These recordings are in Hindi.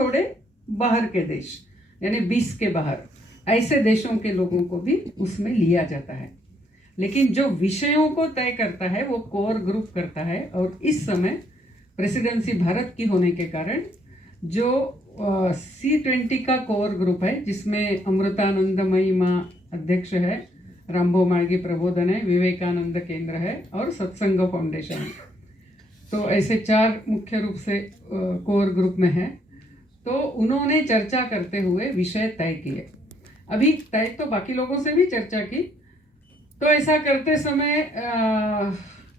थोड़े बाहर के देश, यानी 20 के बाहर, ऐसे देशों के लोगों को भी उसमें लिया जाता है। लेकिन जो विषयों को तय करता है वो कोर ग्रुप करता है। और इस समय प्रेसिडेंसी भारत की होने के कारण जो C20 का कोर ग्रुप है, जिसमें अमृतानंदमयी माँ अध्यक्ष है, रामभो माळगी प्रबोधन है, विवेकानंद केंद्र है और सत्संग फाउंडेशन है, तो ऐसे 4 मुख्य रूप से कोर ग्रुप में है। तो उन्होंने चर्चा करते हुए विषय तय किए। अभी तय तो बाकी लोगों से भी चर्चा की, तो ऐसा करते समय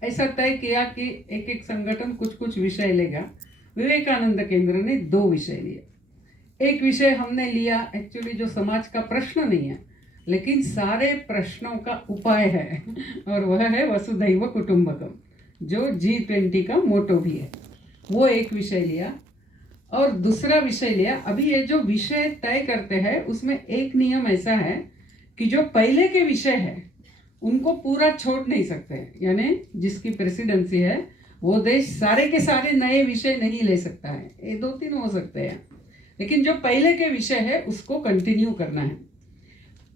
ऐसा तय किया कि एक एक संगठन कुछ कुछ विषय लेगा। विवेकानंद केंद्र ने 2 विषय लिए। एक विषय हमने लिया एक्चुअली जो समाज का प्रश्न नहीं है, लेकिन सारे प्रश्नों का उपाय है, और वह है वसुधैव कुटुंबकम, जो G20 का मोटो भी है। वो एक विषय लिया। और दूसरा विषय लिया, अभी ये जो विषय तय करते हैं उसमें एक नियम ऐसा है कि जो पहले के विषय है उनको पूरा छोड़ नहीं सकते, यानी जिसकी प्रेसिडेंसी है वो देश सारे के सारे नए विषय नहीं ले सकता है, ये 2-3 हो सकते हैं, लेकिन जो पहले के विषय है उसको कंटिन्यू करना है।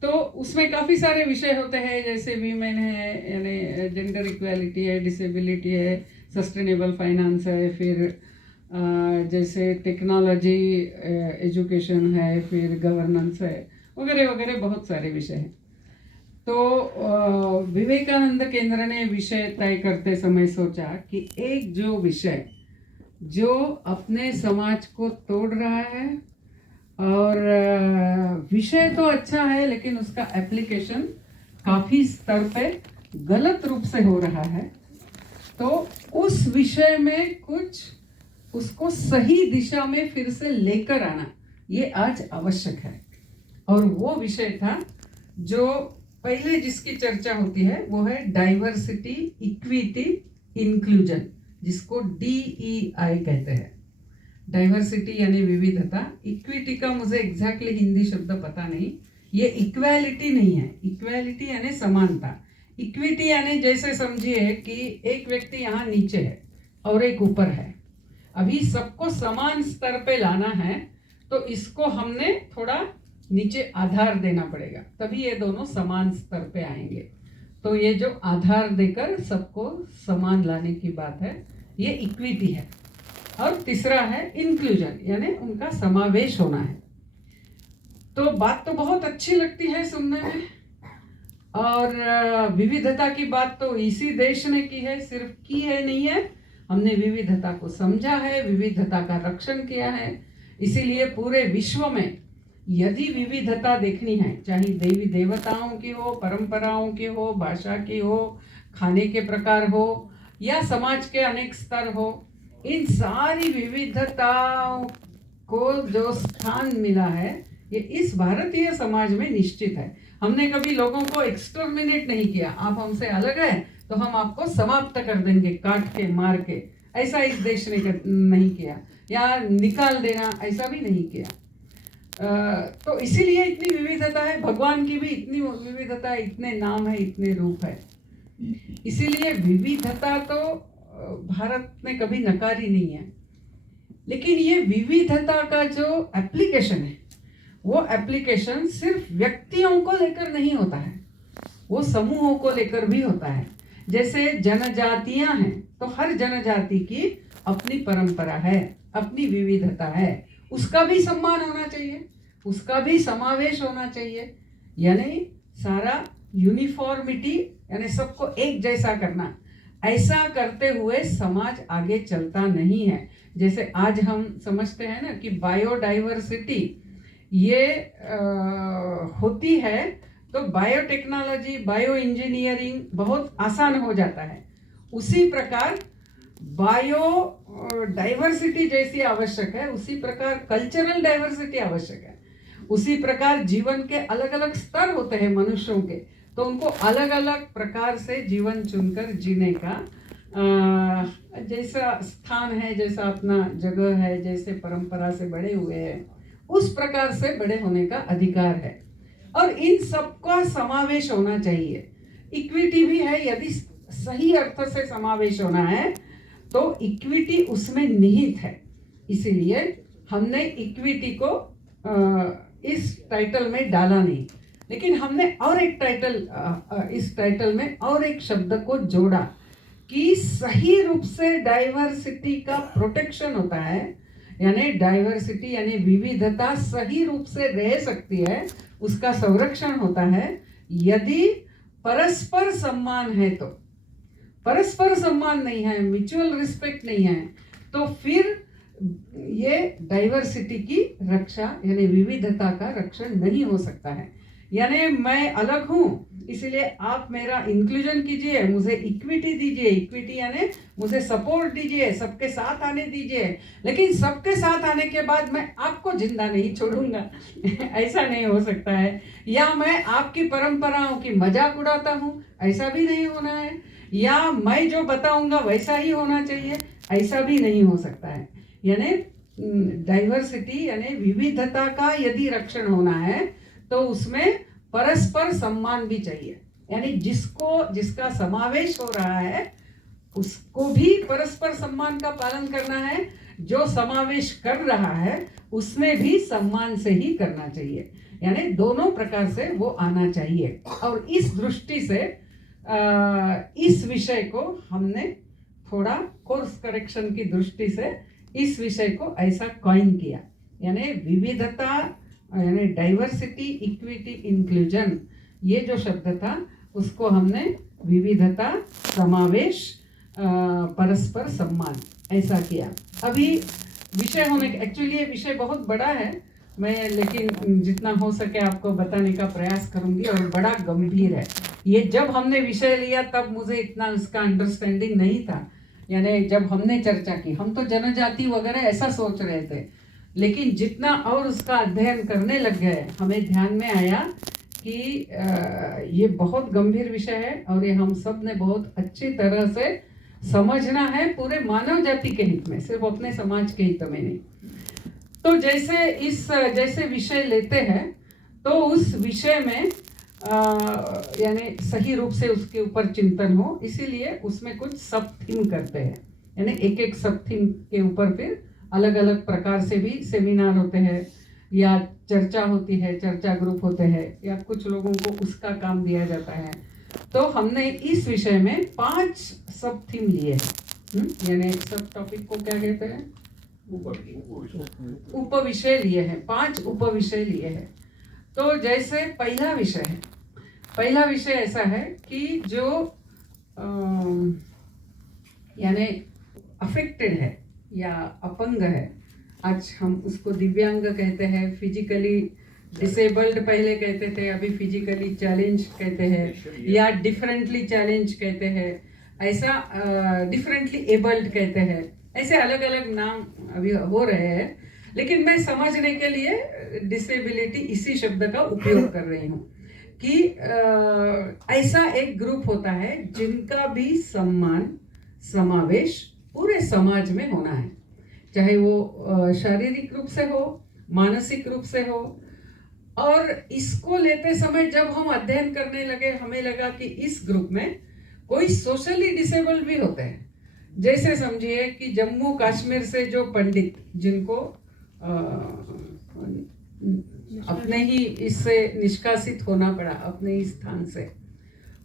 तो उसमें काफ़ी सारे विषय होते हैं, जैसे वीमेन है, यानी जेंडर इक्वालिटी है, डिसेबिलिटी है, सस्टेनेबल फाइनेंस है, फिर जैसे टेक्नोलॉजी एजुकेशन है, फिर गवर्नेंस है, वगैरह वगैरह बहुत सारे विषय हैं। तो विवेकानंद केंद्र ने विषय तय करते समय सोचा कि एक जो विषय जो अपने समाज को तोड़ रहा है, और विषय तो अच्छा है लेकिन उसका एप्लीकेशन काफ़ी स्तर पे गलत रूप से हो रहा है, तो उस विषय में कुछ उसको सही दिशा में फिर से लेकर आना ये आज आवश्यक है। और वो विषय था जो पहले जिसकी चर्चा होती है, वो है डाइवर्सिटी, इक्विटी, इंक्लूजन, जिसको DEI कहते हैं। डाइवर्सिटी यानी विविधता, इक्विटी का मुझे एग्जैक्टली हिंदी शब्द पता नहीं, ये इक्वालिटी नहीं है, इक्वालिटी यानी समानता। इक्विटी यानी जैसे समझिए कि एक व्यक्ति यहाँ नीचे है और एक ऊपर है, अभी सबको समान स्तर पे लाना है, तो इसको हमने थोड़ा नीचे आधार देना पड़ेगा, तभी ये दोनों समान स्तर पे आएंगे। तो ये जो आधार देकर सबको समान लाने की बात है, ये इक्विटी है। और तीसरा है इंक्लूजन, यानी उनका समावेश होना है। तो बात तो बहुत अच्छी लगती है सुनने में, और विविधता की बात तो इसी देश ने की है, सिर्फ की है नहीं है, हमने विविधता को समझा है, विविधता का रक्षण किया है। इसीलिए पूरे विश्व में यदि विविधता देखनी है, चाहे देवी देवताओं की हो, परंपराओं की हो, भाषा की हो, खाने के प्रकार हो, या समाज के अनेक स्तर हो, इन सारी विविधताओं को जो स्थान मिला है ये इस भारतीय समाज में निश्चित है। हमने कभी लोगों को एक्सटर्मिनेट नहीं किया, आप हमसे अलग है तो हम आपको समाप्त कर देंगे काट के मार के, ऐसा इस देश ने नहीं किया, या निकाल देना ऐसा भी नहीं किया। तो इसीलिए इतनी विविधता है, भगवान की भी इतनी विविधता है, इतने नाम है, इतने रूप है। इसीलिए विविधता तो भारत ने कभी नकारी नहीं है, लेकिन ये विविधता का जो एप्लीकेशन है वो एप्लीकेशन सिर्फ व्यक्तियों को लेकर नहीं होता है, वो समूहों को लेकर भी होता है। जैसे जनजातियां हैं तो हर जनजाति की अपनी परंपरा है, अपनी विविधता है, उसका भी सम्मान होना चाहिए, उसका भी समावेश होना चाहिए, यानी सारा यूनिफॉर्मिटी, यानी सबको एक जैसा करना। ऐसा करते हुए समाज आगे चलता नहीं है। जैसे आज हम समझते हैं ना कि बायोडाइवर्सिटी ये होती है तो बायोटेक्नोलॉजी, बायो इंजीनियरिंग बहुत आसान हो जाता है, उसी प्रकार बायो डाइवर्सिटी जैसी आवश्यक है, उसी प्रकार कल्चरल डाइवर्सिटी आवश्यक है। उसी प्रकार जीवन के अलग अलग स्तर होते हैं मनुष्यों के, तो उनको अलग अलग प्रकार से जीवन चुनकर जीने का जैसा स्थान है, जैसा अपना जगह है, जैसे परंपरा से बड़े हुए हैं, उस प्रकार से बड़े होने का अधिकार है। और इन सबका समावेश होना चाहिए। इक्विटी भी है, यदि सही अर्थ से समावेश होना है तो इक्विटी उसमें निहित है। इसीलिए हमने इक्विटी को इस टाइटल में डाला नहीं, लेकिन हमने और एक टाइटल इस टाइटल में और एक शब्द को जोड़ा कि सही रूप से डाइवर्सिटी का प्रोटेक्शन होता है, यानी डाइवर्सिटी यानी विविधता सही रूप से रह सकती है, उसका संरक्षण होता है यदि परस्पर सम्मान है। तो परस्पर सम्मान नहीं है, म्यूचुअल रिस्पेक्ट नहीं है, तो फिर ये डाइवर्सिटी की रक्षा यानी विविधता का रक्षण नहीं हो सकता है। यानी मैं अलग हूँ इसलिए आप मेरा इंक्लूजन कीजिए, मुझे इक्विटी दीजिए, इक्विटी यानी मुझे सपोर्ट दीजिए, सबके साथ आने दीजिए, लेकिन सबके साथ आने के बाद मैं आपको जिंदा नहीं छोड़ूंगा ऐसा नहीं हो सकता है। या मैं आपकी परंपराओं की मजाक उड़ाता हूँ, ऐसा भी नहीं होना है। या मैं जो बताऊंगा वैसा ही होना चाहिए, ऐसा भी नहीं हो सकता है। यानी डाइवर्सिटी यानी विविधता का यदि रक्षण होना है तो उसमें परस्पर सम्मान भी चाहिए, यानी जिसका समावेश हो रहा है उसको भी परस्पर सम्मान का पालन करना है, जो समावेश कर रहा है उसमें भी सम्मान से ही करना चाहिए, यानी दोनों प्रकार से वो आना चाहिए। और इस दृष्टि से इस विषय को हमने थोड़ा कोर्स करेक्शन की दृष्टि से इस विषय को ऐसा कॉइन किया, यानी विविधता यानी डाइवर्सिटी इक्विटी इंक्लूजन, ये जो शब्द था उसको हमने विविधता समावेश परस्पर सम्मान ऐसा किया। अभी विषय होने के एक्चुअली ये विषय बहुत बड़ा है, मैं लेकिन जितना हो सके आपको बताने का प्रयास करूंगी, और बड़ा गंभीर है ये। जब हमने विषय लिया तब मुझे इतना उसका अंडरस्टैंडिंग नहीं था, यानी जब हमने चर्चा की हम तो जनजाति वगैरह ऐसा सोच रहे थे, लेकिन जितना और उसका अध्ययन करने लग गए हमें ध्यान में आया कि ये बहुत गंभीर विषय है और ये हम सब ने बहुत अच्छी तरह से समझना है पूरे मानव जाति के हित में, सिर्फ अपने समाज के हित में नहीं। तो जैसे विषय लेते हैं तो उस विषय में यानी सही रूप से उसके ऊपर चिंतन हो, इसीलिए उसमें कुछ सब थीम करते हैं, यानी एक एक सब थीम के ऊपर फिर अलग अलग प्रकार से भी सेमिनार होते हैं या चर्चा होती है, चर्चा ग्रुप होते हैं, या कुछ लोगों को उसका काम दिया जाता है। तो हमने इस विषय में 5 सब थीम लिए हैं, यानी सब टॉपिक को क्या कहते हैं, उपविषय लिए हैं, 5 उपविषय लिए हैं। तो जैसे पहला विषय ऐसा है कि जो यानी अफेक्टेड है या अपंग है, आज हम उसको दिव्यांग कहते हैं, फिजिकली डिसेबल्ड पहले कहते थे, अभी फिजिकली चैलेंज कहते हैं, या डिफरेंटली चैलेंज कहते हैं, ऐसा डिफरेंटली एबल्ड कहते हैं, ऐसे अलग अलग नाम अभी हो रहे हैं, लेकिन मैं समझने के लिए डिसेबिलिटी इसी शब्द का उपयोग कर रही हूँ कि ऐसा एक ग्रुप होता है जिनका भी सम्मान समावेश पूरे समाज में होना है, चाहे वो शारीरिक रूप से हो, मानसिक रूप से हो। और इसको लेते समय जब हम अध्ययन करने लगे हमें लगा कि इस ग्रुप में कोई सोशली डिसेबल भी होते हैं। जैसे समझिए कि जम्मू कश्मीर से जो पंडित जिनको अपने ही इससे निष्कासित होना पड़ा अपने ही स्थान से,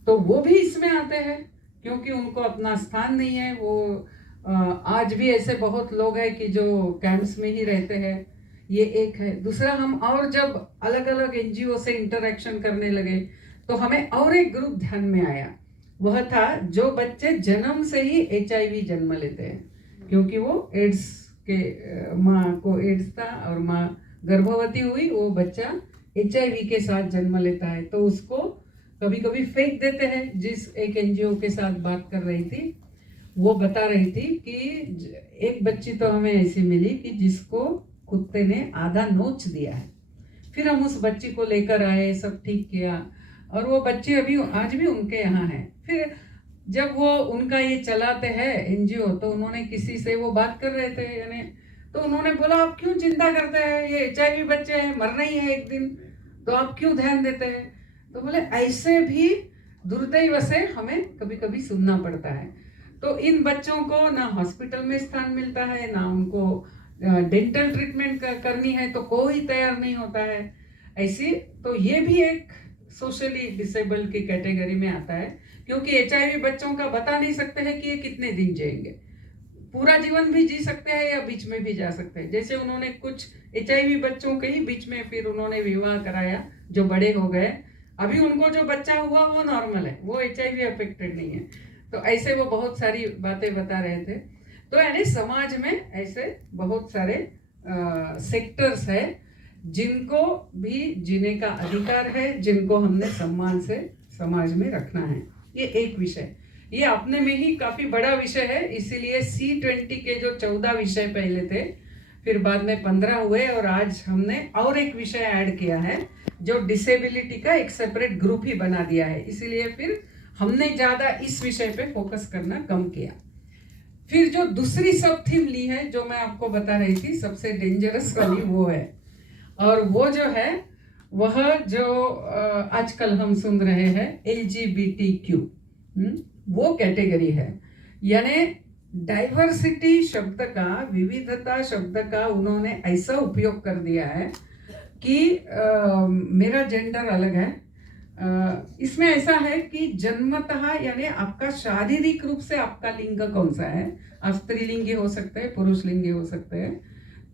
तो वो भी इसमें आते हैं क्योंकि उनको अपना स्थान नहीं है। वो आज भी ऐसे बहुत लोग हैं कि जो कैंप्स में ही रहते हैं, ये एक है। दूसरा, हम और जब अलग अलग एनजीओ से इंटरेक्शन करने लगे तो हमें और एक ग्रुप ध्यान में आया, वह था जो बच्चे जन्म से ही HIV जन्म लेते हैं, क्योंकि वो एड्स के माँ को एड्स था और माँ गर्भवती हुई, वो बच्चा HIV के साथ जन्म लेता है, तो उसको कभी कभी फेंक देते हैं। जिस एक एनजीओ के साथ बात कर रही थी वो बता रही थी कि एक बच्ची तो हमें ऐसी मिली कि जिसको कुत्ते ने आधा नोच दिया है। फिर हम उस बच्ची को लेकर आए, सब ठीक किया, और वो बच्ची अभी आज भी उनके यहाँ है। फिर जब वो उनका ये चलाते हैं एनजीओ, तो उन्होंने किसी से वो बात कर रहे थे, यानी तो उन्होंने बोला आप क्यों चिंता करते हैं, ये HIV बच्चे हैं, मरना ही है एक दिन, तो आप क्यों ध्यान देते हैं। तो बोले ऐसे भी दुर्दैव से हमें कभी कभी सुनना पड़ता है। तो इन बच्चों को ना हॉस्पिटल में स्थान मिलता है, ना उनको डेंटल ट्रीटमेंट करनी है तो कोई तैयार नहीं होता है। ऐसी तो ये भी एक सोशली डिसेबल्ड की कैटेगरी में आता है, क्योंकि HIV बच्चों का बता नहीं सकते हैं कि ये कितने दिन जिएंगे। पूरा जीवन भी जी सकते हैं या बीच में भी जा सकते हैं। जैसे उन्होंने कुछ HIV बच्चों के ही बीच में फिर उन्होंने विवाह कराया जो बड़े हो गए, अभी उनको जो बच्चा हुआ वो नॉर्मल है, वो HIV अफेक्टेड नहीं है। तो ऐसे वो बहुत सारी बातें बता रहे थे। तो यानी समाज में ऐसे बहुत सारे सेक्टर्स है जिनको भी जीने का अधिकार है, जिनको हमने सम्मान से समाज में रखना है। ये एक विषय, ये अपने में ही काफी बड़ा विषय है, इसीलिए C20 के जो 14 विषय पहले थे, फिर बाद में 15 हुए, और आज हमने और एक विषय ऐड किया है जो डिसेबिलिटी का एक सेपरेट ग्रुप ही बना दिया है। इसीलिए फिर हमने ज्यादा इस विषय पे फोकस करना कम किया। फिर जो दूसरी सब थीम ली है जो मैं आपको बता रही थी, सबसे डेंजरस वाली वो है, और वो जो है वह जो आजकल हम सुन रहे हैं LGBTQ, वो कैटेगरी है। यानी डाइवर्सिटी शब्द का, विविधता शब्द का उन्होंने ऐसा उपयोग कर दिया है कि मेरा जेंडर अलग है। इसमें ऐसा है कि जन्मतः यानी आपका शारीरिक रूप से आपका लिंग कौन सा है, आप स्त्रीलिंगी हो सकते हैं, पुरुष लिंगी हो सकते हैं,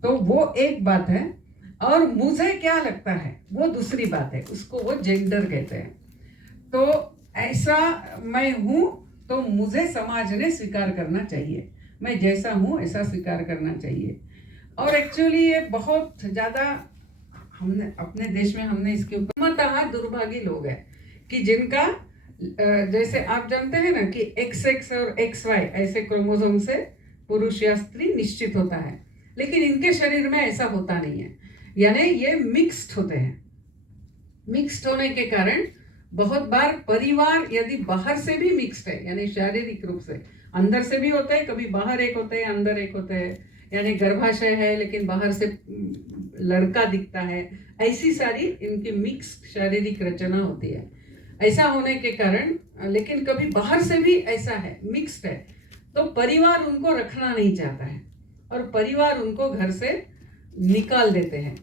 तो वो एक बात है। और मुझे क्या लगता है वो दूसरी बात है, उसको वो जेंडर कहते हैं। तो ऐसा मैं हूँ तो मुझे समाज ने स्वीकार करना चाहिए, मैं जैसा हूँ ऐसा स्वीकार करना चाहिए। और एक्चुअली ये बहुत ज़्यादा हमने अपने देश में हमने इसके ऊपर दुर्भागी लोग हैं कि जिनका जैसे आप जानते हैं ना कि XX और XY ऐसे क्रोमोसोम से पुरुष या स्त्री निश्चित होता है, लेकिन इनके शरीर में ऐसा होता नहीं है। यानी ये मिक्स्ड होते हैं। मिक्स्ड होने के कारण बहुत बार परिवार यदि बाहर से भी मिक्स्ड है, यानी शारीरिक रूप से अंदर से भी होते हैं, कभी बाहर एक होते हैं अंदर एक होते हैं, यानी गर्भाशय है लेकिन बाहर से लड़का दिखता है, ऐसी सारी इनकी मिक्स्ड शारीरिक रचना होती है। ऐसा होने के कारण, लेकिन कभी बाहर से भी ऐसा है, मिक्स्ड है, तो परिवार उनको रखना नहीं चाहता है और परिवार उनको घर से निकाल देते हैं।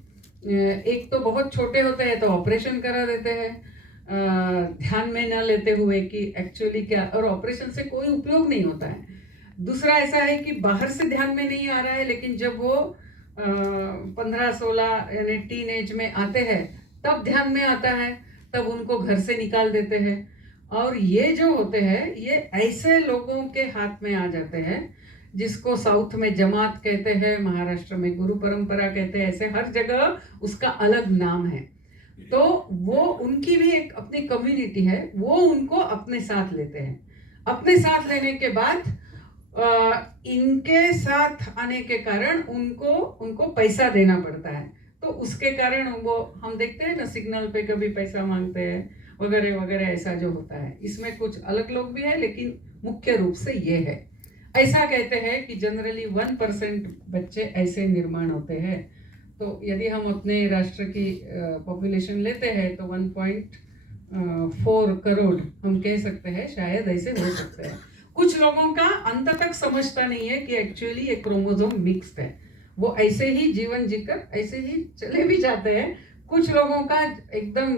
एक तो बहुत छोटे होते हैं तो ऑपरेशन करा देते हैं, ध्यान में न लेते हुए कि एक्चुअली क्या, और ऑपरेशन से कोई उपयोग नहीं होता है। दूसरा ऐसा है कि बाहर से ध्यान में नहीं आ रहा है, लेकिन जब वो 15-16 यानी टीन एज में आते हैं तब ध्यान में आता है, तब उनको घर से निकाल देते हैं। और ये जो होते हैं ये ऐसे लोगों के हाथ में आ जाते हैं जिसको साउथ में जमात कहते हैं, महाराष्ट्र में गुरु परंपरा कहते हैं, ऐसे हर जगह उसका अलग नाम है। तो वो उनकी भी एक अपनी कम्युनिटी है, वो उनको अपने साथ लेते हैं। अपने साथ लेने के बाद इनके साथ आने के कारण उनको पैसा देना पड़ता है, तो उसके कारण वो हम देखते हैं ना सिग्नल पे कभी पैसा मांगते हैं वगैरह वगैरह, ऐसा जो होता है। इसमें कुछ अलग लोग भी हैं लेकिन मुख्य रूप से ये है। ऐसा कहते हैं कि जनरली 1% बच्चे ऐसे निर्माण होते हैं। तो यदि हम अपने राष्ट्र की पॉपुलेशन लेते हैं तो 1.4 करोड़ हम कह सकते हैं, शायद ऐसे हो सकते हैं। कुछ लोगों का अंत तक समझता नहीं है कि एक्चुअली ये क्रोमोसोम मिक्स्ड है, वो ऐसे ही जीवन जीकर ऐसे ही चले भी जाते हैं। कुछ लोगों का एकदम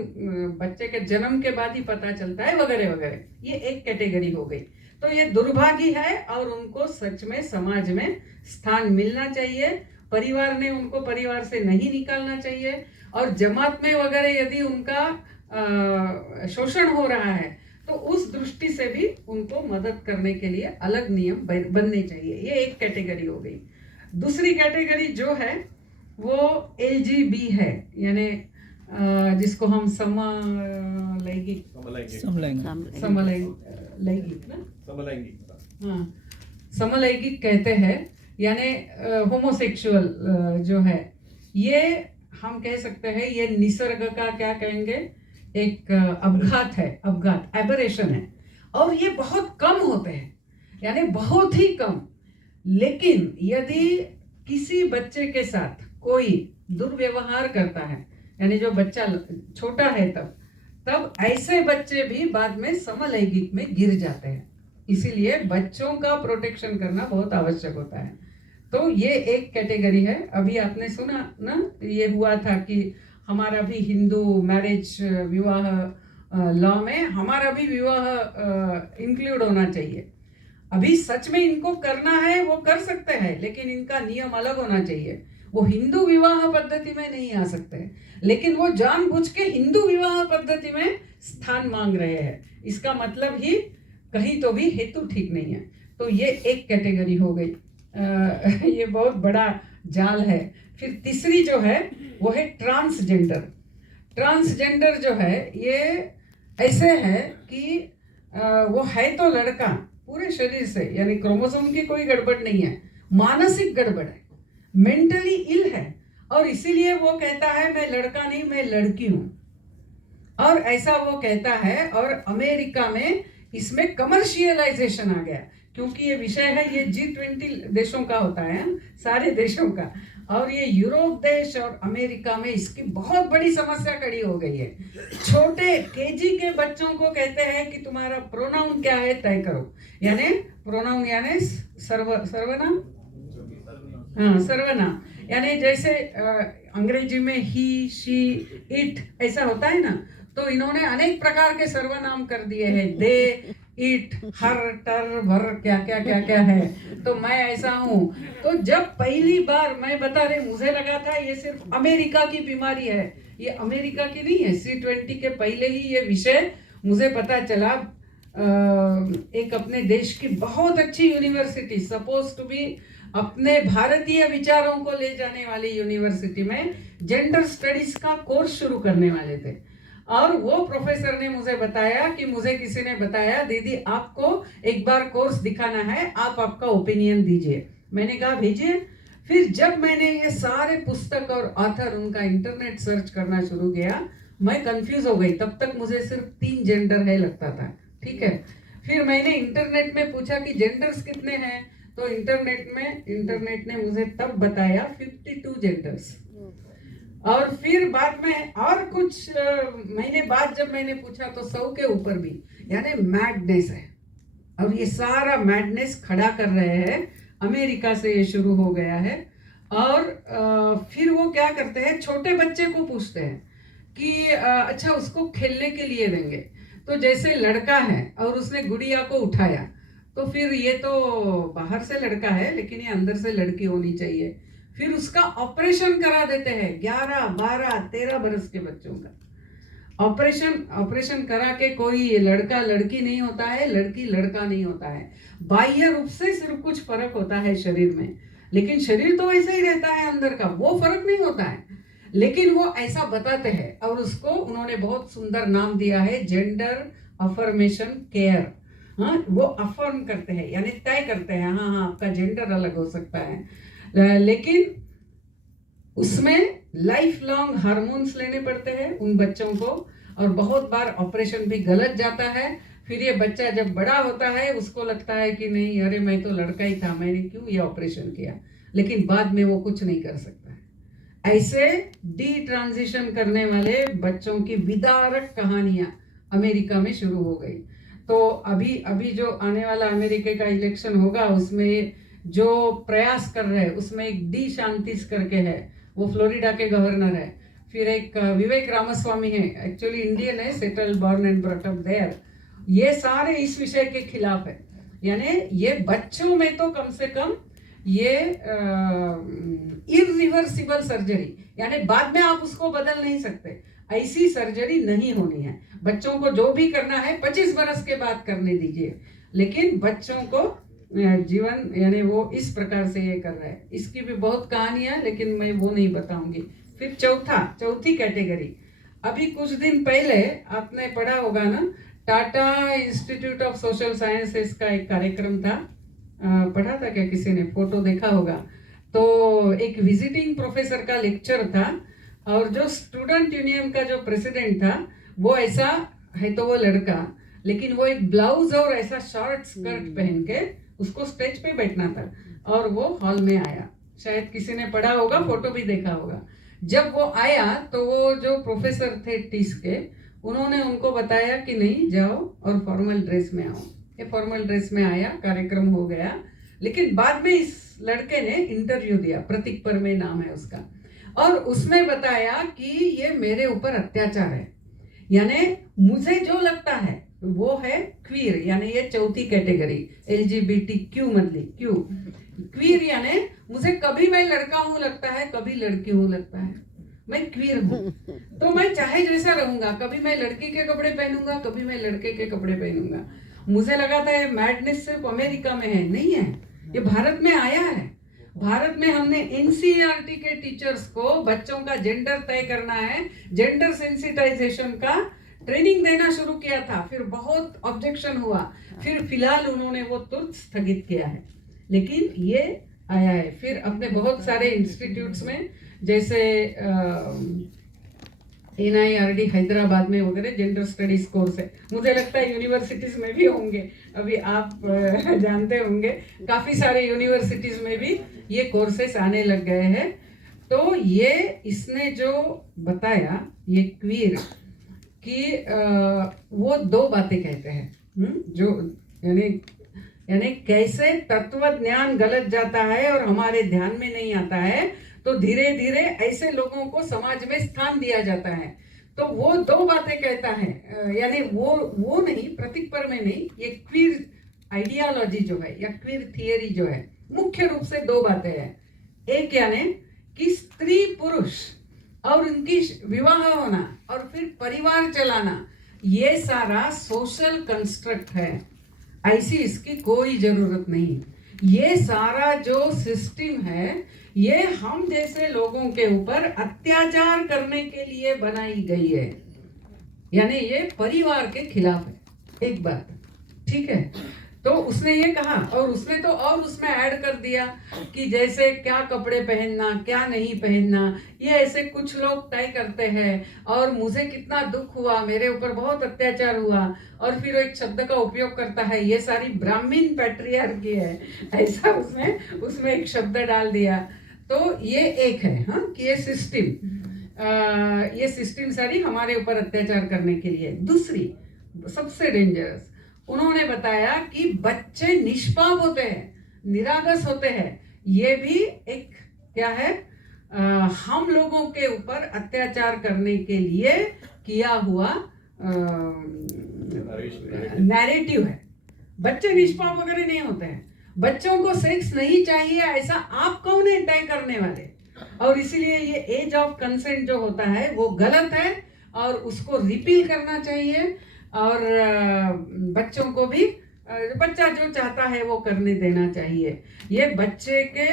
बच्चे के जन्म के बाद ही पता चलता है वगैरह वगैरह, ये एक कैटेगरी हो गई। तो ये दुर्भागी है और उनको सच में समाज में स्थान मिलना चाहिए। परिवार ने उनको परिवार से नहीं निकालना चाहिए, और जमात में वगैरह यदि उनका शोषण हो रहा है तो उस दृष्टि से भी उनको मदद करने के लिए अलग नियम बनने चाहिए। ये एक कैटेगरी हो गई। दूसरी कैटेगरी जो है वो LGB है, यानी जिसको हम समलैंगिक कहते हैं, यानी होमोसेक्सुअल जो है, ये हम कह सकते हैं ये निसर्ग का क्या कहेंगे, एक अपघात है, अपघात एबरेशन है। और ये बहुत कम होते हैं, यानी बहुत ही कम। लेकिन यदि किसी बच्चे के साथ कोई दुर्व्यवहार करता है, यानी जो बच्चा छोटा है तब ऐसे बच्चे भी बाद में समलैंगिक में गिर जाते हैं। इसीलिए बच्चों का प्रोटेक्शन करना बहुत आवश्यक होता है। तो ये एक कैटेगरी है। अभी आपने सुना ना, ये हुआ था कि हमारा भी हिंदू मैरिज विवाह लॉ में हमारा भी विवाह इंक्लूड होना चाहिए। अभी सच में इनको करना है वो कर सकते हैं, लेकिन इनका नियम अलग होना चाहिए। वो हिंदू विवाह पद्धति में नहीं आ सकते, लेकिन वो जानबूझ के हिंदू विवाह पद्धति में स्थान मांग रहे हैं। इसका मतलब ही कहीं तो भी हेतु ठीक नहीं है। तो ये एक कैटेगरी हो गई। ये बहुत बड़ा जाल है। फिर तीसरी जो है वो है ट्रांसजेंडर। ट्रांसजेंडर जो है ये ऐसे है कि वो है तो लड़का पूरे शरीर से, यानी क्रोमोसोम की कोई गड़बड़ नहीं है, मानसिक गड़बड़ है, मेंटली इल है, और इसीलिए वो कहता है मैं लड़का नहीं मैं लड़की हूं, और ऐसा वो कहता है। और अमेरिका में इसमें कमर्शियलाइजेशन आ गया, क्योंकि ये विषय है, ये G20 देशों का होता है, सारे देशों का, और ये यूरोप देश और अमेरिका में इसकी बहुत बड़ी समस्या खड़ी हो गई है। छोटे केजी के बच्चों को कहते हैं कि तुम्हारा प्रोनाउन क्या है तय करो, यानी प्रोनाउन यानी सर्वनाम, हाँ सर्वनाम, यानी जैसे अंग्रेजी में ही शी इट ऐसा होता है ना, तो इन्होंने अनेक प्रकार के सर्वनाम कर दिए हैं, दे इट हर टर भर क्या क्या क्या क्या है। तो मैं ऐसा हूँ। तो जब पहली बार मैं बता रही, मुझे लगा था ये सिर्फ अमेरिका की बीमारी है, ये अमेरिका की नहीं है। C20 के पहले ही ये विषय मुझे पता चला। एक अपने देश की बहुत अच्छी यूनिवर्सिटी, सपोज टू बी अपने भारतीय विचारों को ले जाने वाली यूनिवर्सिटी में जेंडर स्टडीज का कोर्स शुरू करने वाले थे, और वो प्रोफेसर ने मुझे बताया कि मुझे किसी ने बताया दीदी आपको एक बार कोर्स दिखाना है, आप आपका ओपिनियन दीजिए। मैंने कहा भेजिए। फिर जब मैंने ये सारे पुस्तक और ऑथर उनका इंटरनेट सर्च करना शुरू किया, मैं कंफ्यूज हो गई। तब तक मुझे सिर्फ 3 जेंडर है लगता था, ठीक है। फिर मैंने इंटरनेट में पूछा कि जेंडर्स कितने हैं, तो इंटरनेट ने मुझे तब बताया 52 जेंडर्स। और फिर बाद में और कुछ महीने बाद जब मैंने पूछा तो 100 के ऊपर भी, यानी मैडनेस है। और ये सारा मैडनेस खड़ा कर रहे हैं, अमेरिका से ये शुरू हो गया है। और फिर वो क्या करते हैं, छोटे बच्चे को पूछते हैं कि अच्छा उसको खेलने के लिए देंगे, तो जैसे लड़का है और उसने गुड़िया को उठाया, तो फिर ये तो बाहर से लड़का है लेकिन ये अंदर से लड़की होनी चाहिए। फिर उसका ऑपरेशन करा देते हैं 11, 12, 13 बरस के बच्चों का ऑपरेशन करा के कोई लड़का लड़की नहीं होता है, लड़की लड़का नहीं होता है। बाह्य रूप से सिर्फ कुछ फर्क होता है शरीर में, लेकिन शरीर तो ऐसा ही रहता है, अंदर का वो फर्क नहीं होता है। लेकिन वो ऐसा बताते हैं, और उसको उन्होंने बहुत सुंदर नाम दिया है, जेंडर अफर्मेशन केयर। हाँ, वो अफर्म करते हैं, यानी तय करते हैं, हाँ हाँ आपका जेंडर अलग हो सकता है, लेकिन उसमें लाइफ लॉन्ग हार्मोन्स लेने पड़ते हैं उन बच्चों को, और बहुत बार ऑपरेशन भी गलत जाता है। फिर ये बच्चा जब बड़ा होता है उसको लगता है कि नहीं, अरे मैं तो लड़का ही था, मैंने क्यों ये ऑपरेशन किया, लेकिन बाद में वो कुछ नहीं कर सकता है। ऐसे डी ट्रांजिशन करने वाले बच्चों की विदारक कहानियां अमेरिका में शुरू हो गई। तो अभी जो आने वाला अमेरिका का इलेक्शन होगा, उसमें जो प्रयास कर रहे हैं उसमें एक डी शांतिस करके है, वो फ्लोरिडा के गवर्नर है। फिर एक विवेक रामास्वामी है, एक्चुअली इंडियन है, settled born and brought up there. ये सारे इस विषय के खिलाफ है, यानी ये बच्चों में तो कम से कम ये इरिवर्सिबल सर्जरी, यानी बाद में आप उसको बदल नहीं सकते, ऐसी सर्जरी नहीं होनी है। बच्चों को जो भी करना है 25 बरस के बाद करने दीजिए, लेकिन बच्चों को जीवन, यानी वो इस प्रकार से ये कर रहा है। इसकी भी बहुत कहानियां, लेकिन मैं वो नहीं बताऊंगी। फिर चौथी कैटेगरी, अभी कुछ दिन पहले आपने पढ़ा होगा ना, Tata institute of social sciences का एक कार्यक्रम था, पढ़ा था क्या किसी ने, फोटो देखा होगा। तो एक विजिटिंग प्रोफेसर का लेक्चर था, और जो स्टूडेंट यूनियन का जो प्रेसिडेंट था वो ऐसा है, तो वो लड़का, लेकिन वो एक ब्लाउज और ऐसा शॉर्ट स्कर्ट पहन के उसको स्टेज पे बैठना था, और वो हॉल में आया। शायद किसी ने पढ़ा होगा, फोटो भी देखा होगा। जब वो आया तो वो जो प्रोफेसर थे टीस के, उन्होंने उनको बताया कि नहीं जाओ और फॉर्मल ड्रेस में आओ। ये फॉर्मल ड्रेस में आया, कार्यक्रम हो गया। लेकिन बाद में इस लड़के ने इंटरव्यू दिया, प्रतीक परमे नाम है उसका, और उसने बताया कि ये मेरे ऊपर अत्याचार है, यानी मुझे जो लगता है वो है क्वीर, यानी ये चौथी कैटेगरी LGBTQ मतलब क्यू क्वीर, यानी मुझे कभी मैं लड़का हूँ लगता है, कभी लड़की हूँ लगता है, मैं क्वीर हूँ। तो मैं चाहे जैसा रहूंगा, कभी मैं लड़की के कपड़े पहनूंगा, कभी मैं लड़के के कपड़े पहनूंगा। मुझे लगा था ये मैडनेस सिर्फ अमेरिका में है, नहीं है, ये भारत में आया है। भारत में हमने NCERT के टीचर्स को बच्चों का जेंडर तय करना है, जेंडर सेंसिटाइजेशन का ट्रेनिंग देना शुरू किया था, फिर बहुत ऑब्जेक्शन हुआ, फिर फिलहाल उन्होंने वो तुरंत स्थगित किया है, लेकिन ये आया है। फिर अपने बहुत सारे इंस्टीट्यूट्स में, जैसे NIRD हैदराबाद में वगैरह जेंडर स्टडीज कोर्स है, मुझे लगता है यूनिवर्सिटीज में भी होंगे, अभी आप जानते होंगे काफ़ी सारे यूनिवर्सिटीज में भी ये कोर्सेस आने लग गए हैं। तो ये इसने जो बताया ये क्वीर कि वो दो बातें कहते हैं, जो यानी कैसे तत्व ज्ञान गलत जाता है और हमारे ध्यान में नहीं आता है, तो धीरे धीरे ऐसे लोगों को समाज में स्थान दिया जाता है। तो वो दो बातें कहता है, यानी वो नहीं, प्रतीक पर में नहीं, ये क्वीर आइडियोलॉजी जो है या क्वीर थियरी जो है, मुख्य रूप से दो बातें हैं। एक यानी कि स्त्री पुरुष और उनकी विवाह होना और फिर परिवार चलाना, ये सारा सोशल कंस्ट्रक्ट है, ऐसी इसकी कोई जरूरत नहीं। ये सारा जो सिस्टम है ये हम जैसे लोगों के ऊपर अत्याचार करने के लिए बनाई गई है, यानी ये परिवार के खिलाफ है, एक बात, ठीक है। तो उसने ये कहा, और उसने तो और उसमें ऐड कर दिया कि जैसे क्या कपड़े पहनना, क्या नहीं पहनना, ये ऐसे कुछ लोग तय करते हैं, और मुझे कितना दुख हुआ, मेरे ऊपर बहुत अत्याचार हुआ, और फिर एक शब्द का उपयोग करता है, ये सारी ब्राह्मण पैट्रियार्की है, ऐसा उसमें एक शब्द डाल दिया। तो ये एक है, हाँ, कि ये सिस्टम सारी हमारे ऊपर अत्याचार करने के लिए। दूसरी सबसे डेंजरस, उन्होंने बताया कि बच्चे निष्पाप होते हैं, निरागस होते हैं, ये भी एक क्या है, हम लोगों के ऊपर अत्याचार करने के लिए किया हुआ नैरेटिव है। बच्चे निष्पाप वगैरह नहीं होते हैं, बच्चों को सेक्स नहीं चाहिए ऐसा आप कौन है तय करने वाले, और इसीलिए ये एज ऑफ कंसेंट जो होता है वो गलत है और उसको रिपील करना चाहिए, और बच्चों को भी बच्चा जो चाहता है वो करने देना चाहिए। ये बच्चे के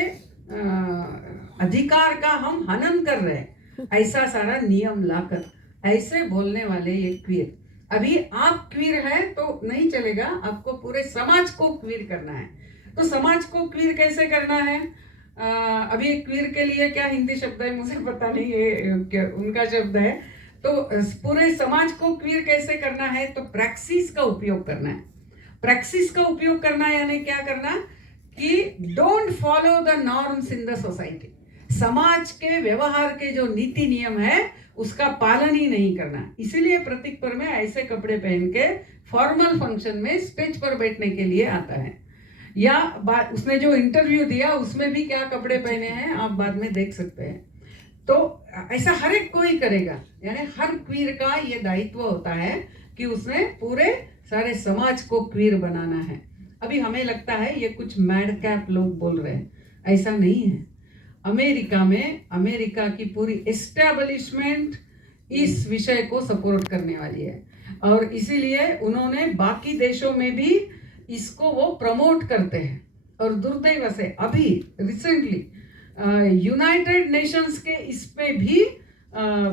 अधिकार का हम हनन कर रहे हैं, ऐसा सारा नियम लाकर, ऐसे बोलने वाले ये क्वीर। अभी आप क्वीर है तो नहीं चलेगा, आपको पूरे समाज को क्वीर करना है। तो समाज को क्वीर कैसे करना है, अभी क्वीर के लिए क्या हिंदी शब्द है मुझे पता नहीं, ये उनका शब्द है। तो पूरे समाज को क्वीर कैसे करना है, तो प्रैक्सिस का उपयोग करना है। प्रैक्सिस का उपयोग करना यानी क्या करना कि don't follow the norms in the society, समाज के व्यवहार के जो नीति नियम है उसका पालन ही नहीं करना। इसीलिए प्रतीक पर में ऐसे कपड़े पहन के फॉर्मल फंक्शन में स्टेज पर बैठने के लिए आता है। या उसने जो इंटरव्यू दिया उसमें भी क्या कपड़े पहने हैं आप बाद में देख सकते हैं। तो ऐसा हर एक कोई करेगा, यानी हर क्वीर का ये दायित्व होता है कि उसने पूरे सारे समाज को क्वीर बनाना है। अभी हमें लगता है ये कुछ मैड कैप लोग बोल रहे हैं, ऐसा नहीं है। अमेरिका की पूरी एस्टैब्लिशमेंट इस विषय को सपोर्ट करने वाली है, और इसीलिए उन्होंने बाकी देशों में भी इसको वो प्रमोट करते हैं। और दुर्दैव से अभी रिसेंटली यूनाइटेड नेशंस के इस पे भी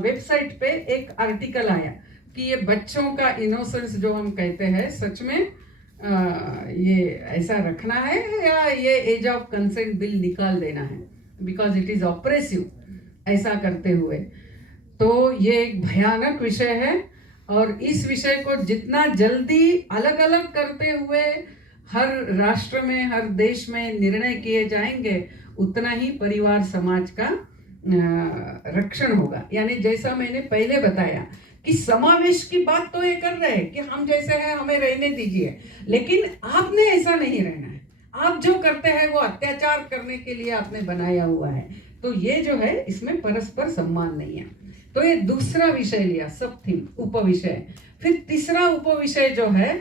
वेबसाइट पे एक आर्टिकल आया कि ये बच्चों का इनोसेंस जो हम कहते हैं सच में ये ऐसा रखना है या ये एज ऑफ कंसेंट बिल निकाल देना है, बिकॉज इट इज ऑप्रेसिव ऐसा करते हुए। तो ये एक भयानक विषय है, और इस विषय को जितना जल्दी अलग अलग करते हुए हर राष्ट्र में, हर देश में निर्णय किए जाएंगे, उतना ही परिवार समाज का रक्षण होगा। यानी जैसा मैंने पहले बताया कि समावेश की बात तो ये कर रहे हैं कि हम जैसे हैं हमें रहने दीजिए, लेकिन आपने ऐसा नहीं रहना है, आप जो करते हैं वो अत्याचार करने के लिए आपने बनाया हुआ है। तो ये जो है इसमें परस्पर सम्मान नहीं है। तो ये दूसरा विषय लिया, सब थीम, उपविषय। फिर तीसरा उपविषय जो है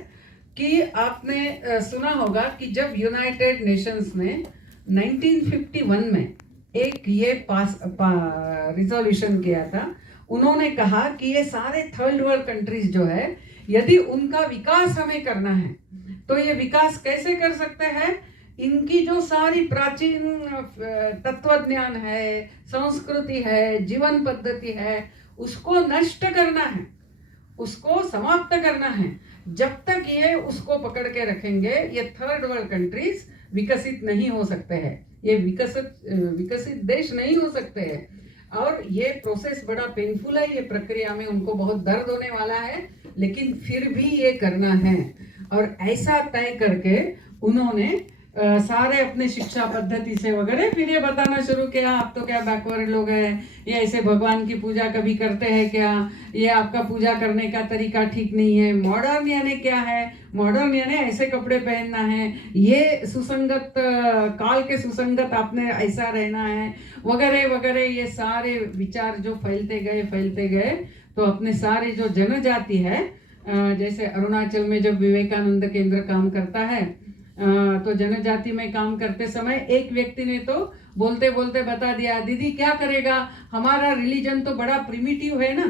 कि आपने सुना होगा कि जब यूनाइटेड नेशंस ने 1951 में एक ये रिजोल्यूशन किया था, उन्होंने कहा कि ये सारे थर्ड वर्ल्ड कंट्रीज जो है, यदि उनका विकास हमें करना है तो ये विकास कैसे कर सकते हैं? इनकी जो सारी प्राचीन तत्वज्ञान है, संस्कृति है, जीवन पद्धति है, उसको नष्ट करना है, उसको समाप्त करना है। जब तक ये उसको पकड़ के रखेंगे, ये थर्ड वर्ल्ड कंट्रीज विकसित नहीं हो सकते हैं, ये विकसित देश नहीं हो सकते हैं। और ये प्रोसेस बड़ा पेनफुल है, ये प्रक्रिया में उनको बहुत दर्द होने वाला है, लेकिन फिर भी ये करना है। और ऐसा तय करके उन्होंने सारे अपने शिक्षा पद्धति से वगैरह फिर ये बताना शुरू किया, आप तो क्या बैकवर्ड लोग हैं, ये ऐसे भगवान की पूजा कभी करते हैं क्या, ये आपका पूजा करने का तरीका ठीक नहीं है। मॉडर्न यानी क्या है? मॉडर्न यानी ऐसे कपड़े पहनना है, ये सुसंगत काल के सुसंगत आपने ऐसा रहना है, वगैरह वगैरह। ये सारे विचार जो फैलते गए तो अपने सारे जो जनजाति है, जैसे अरुणाचल में जब विवेकानंद केंद्र काम करता है, तो जनजाति में काम करते समय एक व्यक्ति ने तो बोलते बोलते बता दिया, दीदी क्या करेगा, हमारा रिलीजन तो बड़ा प्रिमिटिव है ना।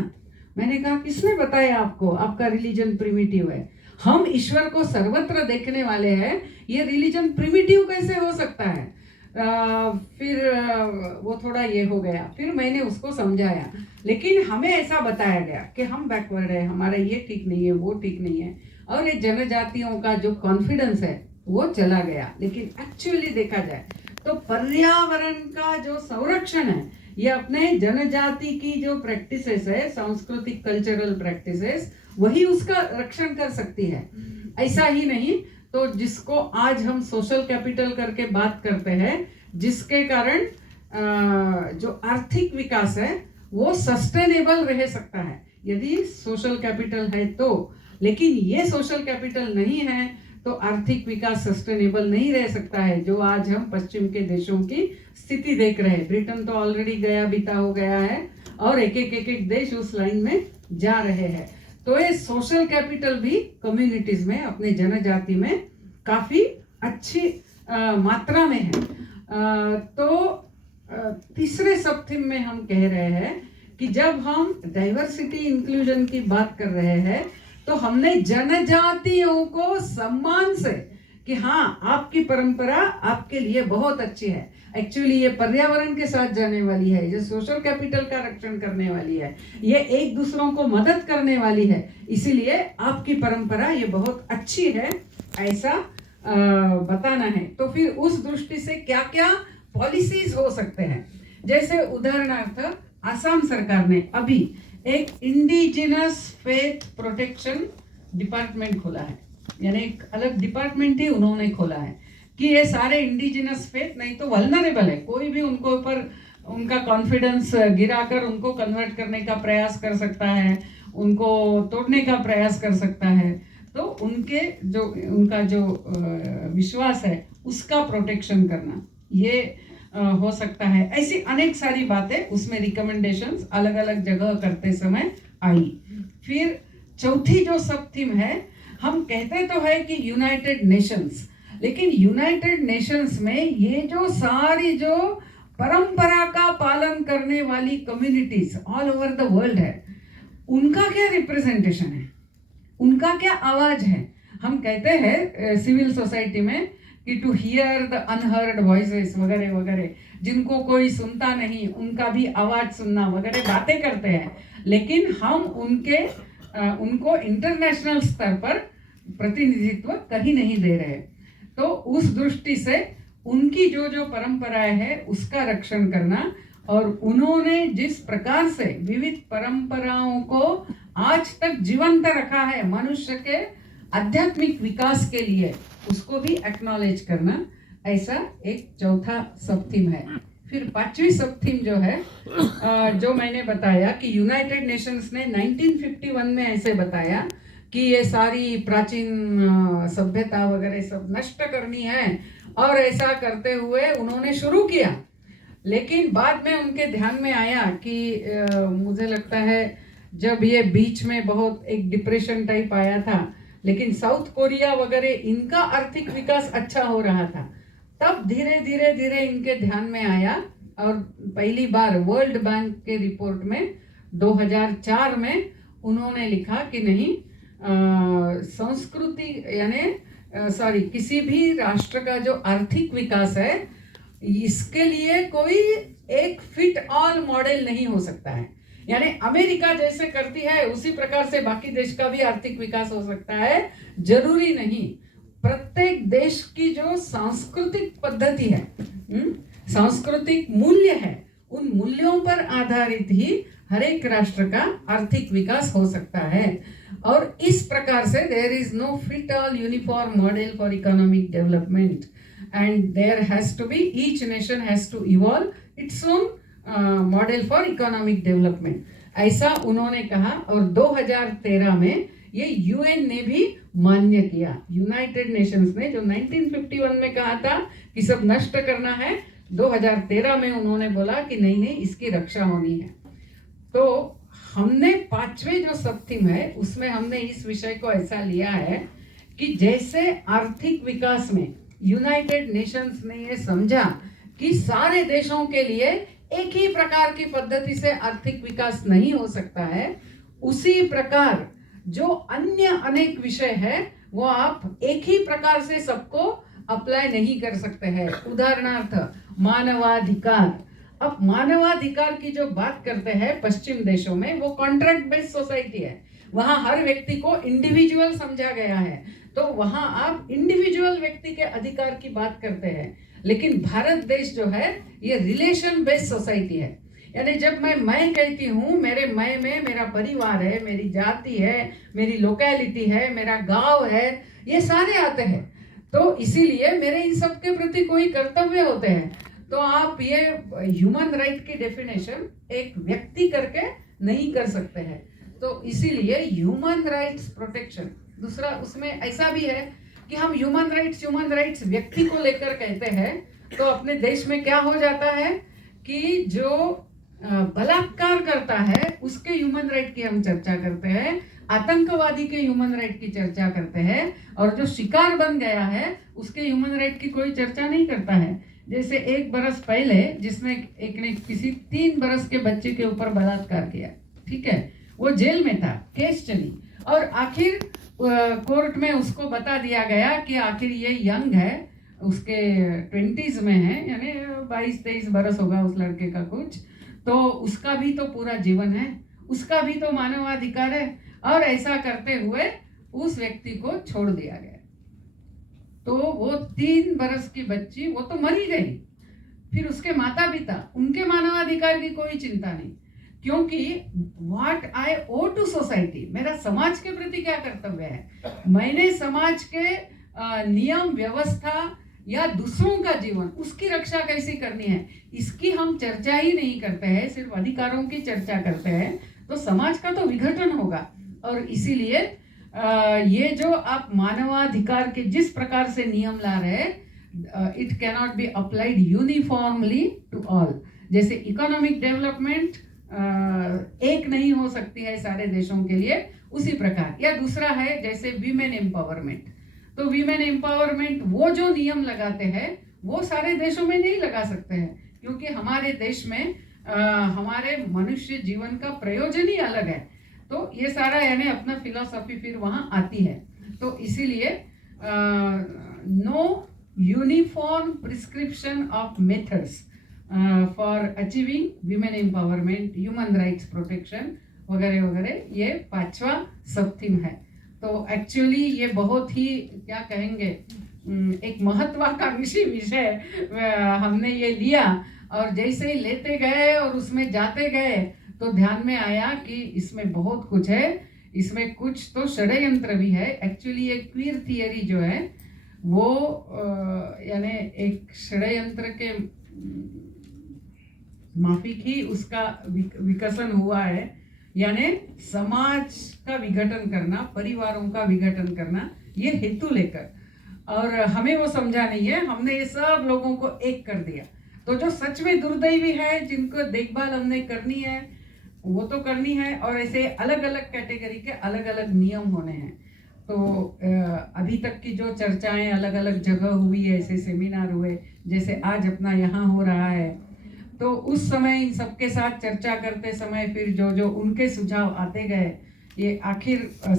मैंने कहा किसने बताया आपको आपका रिलीजन प्रिमिटिव है? हम ईश्वर को सर्वत्र देखने वाले हैं, ये रिलीजन प्रिमिटिव कैसे हो सकता है? फिर वो थोड़ा ये हो गया। फिर मैंने उसको समझाया, लेकिन हमें ऐसा बताया गया कि हम बैकवर्ड है, हमारा ये ठीक नहीं है, वो ठीक नहीं है, और ये जनजातियों का जो कॉन्फिडेंस है वो चला गया। लेकिन एक्चुअली देखा जाए तो पर्यावरण का जो संरक्षण है, ये अपने जनजाति की जो प्रैक्टिसेस है, सांस्कृतिक कल्चरल प्रैक्टिसेस, वही उसका रक्षण कर सकती है। ऐसा ही नहीं तो जिसको आज हम सोशल कैपिटल करके बात करते हैं, जिसके कारण जो आर्थिक विकास है वो सस्टेनेबल रह सकता है यदि सोशल कैपिटल है तो। लेकिन ये सोशल कैपिटल नहीं है तो आर्थिक विकास सस्टेनेबल नहीं रह सकता है, जो आज हम पश्चिम के देशों की स्थिति देख रहे हैं। ब्रिटेन तो ऑलरेडी गया बीता हो गया है और एक एक देश उस लाइन में जा रहे हैं। तो ये सोशल कैपिटल भी कम्युनिटीज में, अपने जनजाति में काफी अच्छी मात्रा में है। तो तीसरे सब थीम में हम कह रहे हैं कि जब हम डाइवर्सिटी इंक्लूजन की बात कर रहे हैं तो हमने जनजातियों को सम्मान से कि हाँ आपकी परंपरा आपके लिए बहुत अच्छी है, एक्चुअली ये पर्यावरण के साथ जाने वाली है, ये सोशल कैपिटल का रक्षण करने वाली है, ये एक दूसरों को मदद करने वाली है, इसीलिए आपकी परंपरा ये बहुत अच्छी है, ऐसा बताना है। तो फिर उस दृष्टि से क्या क्या पॉलिसीज हो सकते हैं, जैसे उदाहरणार्थ आसाम सरकार ने अभी एक इंडिजिनस फेथ प्रोटेक्शन डिपार्टमेंट खोला है, यानी एक अलग डिपार्टमेंट ही उन्होंने खोला है कि ये सारे इंडिजिनस फेथ नहीं तो वल्नरेबल है, कोई भी उनको ऊपर उनका कॉन्फिडेंस गिराकर उनको कन्वर्ट करने का प्रयास कर सकता है, उनको तोड़ने का प्रयास कर सकता है। तो उनका जो विश्वास है उसका प्रोटेक्शन करना ये हो सकता है। ऐसी अनेक सारी बातें उसमें रिकमेंडेशंस अलग अलग जगह करते समय आई। फिर चौथी जो सब थीम है, हम कहते तो है कि यूनाइटेड नेशंस, लेकिन यूनाइटेड नेशंस में ये जो सारी जो परंपरा का पालन करने वाली communities all over the world है, उनका क्या रिप्रेजेंटेशन है, उनका क्या आवाज है? हम कहते हैं सिविल सोसाइटी में कि to hear the unheard voices वगैरह वगैरह, जिनको कोई सुनता नहीं उनका भी आवाज सुनना वगैरह बातें करते हैं, लेकिन हम उनको इंटरनेशनल स्तर पर प्रतिनिधित्व कहीं नहीं दे रहे। तो उस दृष्टि से उनकी जो जो परंपराएं है उसका रक्षण करना, और उन्होंने जिस प्रकार से विविध परंपराओं को आज तक जीवंत रखा है मनुष्य के आध्यात्मिक विकास के लिए, उसको भी एक्नॉलेज करना, ऐसा एक चौथा सब थीम है। फिर पांचवी सब थीम जो है, जो मैंने बताया कि यूनाइटेड नेशंस ने 1951 में ऐसे बताया कि ये सारी प्राचीन सभ्यता वगैरह सब नष्ट करनी है और ऐसा करते हुए उन्होंने शुरू किया। लेकिन बाद में उनके ध्यान में आया कि मुझे लगता है जब ये बीच में बहुत एक डिप्रेशन टाइप आया था, लेकिन साउथ कोरिया वगैरह इनका आर्थिक विकास अच्छा हो रहा था, तब धीरे धीरे धीरे इनके ध्यान में आया और पहली बार वर्ल्ड बैंक के रिपोर्ट में 2004 में उन्होंने लिखा कि नहीं, संस्कृति यानी किसी भी राष्ट्र का जो आर्थिक विकास है इसके लिए कोई एक फिट ऑल मॉडल नहीं हो सकता है। यानी अमेरिका जैसे करती है उसी प्रकार से बाकी देश का भी आर्थिक विकास हो सकता है, जरूरी नहीं। प्रत्येक देश की जो सांस्कृतिक पद्धति है, सांस्कृतिक मूल्य है, उन मूल्यों पर आधारित ही हर एक राष्ट्र का आर्थिक विकास हो सकता है। और इस प्रकार से there is no fit all uniform model for economic development and there has to be, each nation has to evolve its own model for economic development, ऐसा उन्होंने कहा। और 2013 में ये यूएन ने भी मान्य किया, यूनाइटेड नेशंस ने जो 1951 में कहा था कि सब नष्ट करना है, 2013 में उन्होंने बोला कि नहीं नहीं इसकी रक्षा होनी है। तो हमने 5वें जो सब थीम है उसमें हमने इस विषय को ऐसा लिया है कि जैसे आर्थिक विकास में यूनाइटेड नेशंस ने ये समझा कि सारे देशों के लिए एक ही प्रकार की पद्धति से आर्थिक विकास नहीं हो सकता है, उसी प्रकार जो अन्य अनेक विषय है वो आप एक ही प्रकार से सबको अप्लाई नहीं कर सकते हैं। उदाहरणार्थ मानवाधिकार। अब मानवाधिकार की जो बात करते हैं पश्चिम देशों में, वो कॉन्ट्रैक्ट बेस्ड सोसाइटी है, वहां हर व्यक्ति को इंडिविजुअल समझा गया है, तो वहां आप इंडिविजुअल व्यक्ति के अधिकार की बात करते हैं। लेकिन भारत देश जो है ये रिलेशन बेस्ड सोसाइटी है, यानी जब मैं कहती हूँ, मेरे मैं में मेरा परिवार है, मेरी जाति है, मेरी लोकेलिटी है, मेरा गांव है, ये सारे आते हैं। तो इसीलिए मेरे इन सब के प्रति कोई कर्तव्य होते हैं। तो आप ये ह्यूमन राइट की डेफिनेशन एक व्यक्ति करके नहीं कर सकते हैं। तो इसीलिए ह्यूमन राइट्स प्रोटेक्शन, दूसरा उसमें ऐसा भी है कि हम ह्यूमन राइट्स व्यक्ति को लेकर कहते हैं, तो अपने देश में क्या हो जाता है कि जो बलात्कार करता है उसके ह्यूमन राइट की हम चर्चा करते हैं, आतंकवादी के ह्यूमन राइट की चर्चा करते हैं, और जो शिकार बन गया है उसके ह्यूमन राइट की कोई चर्चा नहीं करता है। जैसे 1 बरस पहले जिसमें एक ने किसी 3 बरस के बच्चे के ऊपर बलात्कार किया, ठीक है, वो जेल में था, केस चली, और आखिर कोर्ट में उसको बता दिया गया कि आखिर ये यंग है, उसके 20s में है, यानी 22-23 बरस होगा उस लड़के का कुछ, तो उसका भी तो पूरा जीवन है, उसका भी तो मानवाधिकार है, और ऐसा करते हुए उस व्यक्ति को छोड़ दिया गया। तो वो 3 बरस की बच्ची वो तो मरी गई, फिर उसके माता पिता, उनके मानवाधिकार की कोई चिंता नहीं, क्योंकि what I owe to society, मेरा समाज के प्रति क्या कर्तव्य है, मैंने समाज के नियम व्यवस्था या दूसरों का जीवन, उसकी रक्षा कैसी करनी है, इसकी हम चर्चा ही नहीं करते हैं, सिर्फ अधिकारों की चर्चा करते हैं, तो समाज का तो विघटन होगा। और इसीलिए ये जो आप मानवाधिकार के जिस प्रकार से नियम ला रहे हैं, it cannot be applied uniformly to all. जैसे इकोनॉमिक डेवलपमेंट एक नहीं हो सकती है सारे देशों के लिए, उसी प्रकार। या दूसरा है जैसे वीमेन एम्पावरमेंट, तो वीमेन एम्पावरमेंट वो जो नियम लगाते हैं वो सारे देशों में नहीं लगा सकते हैं, क्योंकि हमारे देश में हमारे मनुष्य जीवन का प्रयोजन ही अलग है। तो ये सारा यानी अपना फिलॉसफी फिर वहाँ आती है। तो इसीलिए no uniform prescription of methods for achieving women empowerment, human rights protection वगैरह वगैरह, ये 5वां सब थीम है। तो एक्चुअली ये बहुत ही क्या कहेंगे, एक महत्वाकांक्षी विषय हमने ये लिया, और जैसे ही लेते गए और उसमें जाते गए तो ध्यान में आया कि इसमें बहुत कुछ है, इसमें कुछ तो षड्यंत्र भी है। एक्चुअली ये क्वीर थियरी जो है वो यानी एक षड्यंत्र के माफिक ही उसका विकसन हुआ है, यानी समाज का विघटन करना, परिवारों का विघटन करना, ये हेतु लेकर। और हमें वो समझा नहीं है, हमने ये सब लोगों को एक कर दिया। तो जो सच में दुर्दैवी है, जिनको देखभाल हमने करनी है वो तो करनी है, और ऐसे अलग अलग कैटेगरी के अलग अलग नियम होने हैं। तो अभी तक की जो चर्चाएं अलग अलग जगह हुई है, ऐसे सेमिनार हुए जैसे आज अपना यहाँ हो रहा है, तो उस समय इन सबके साथ चर्चा करते समय फिर जो जो उनके सुझाव आते गए, ये आखिर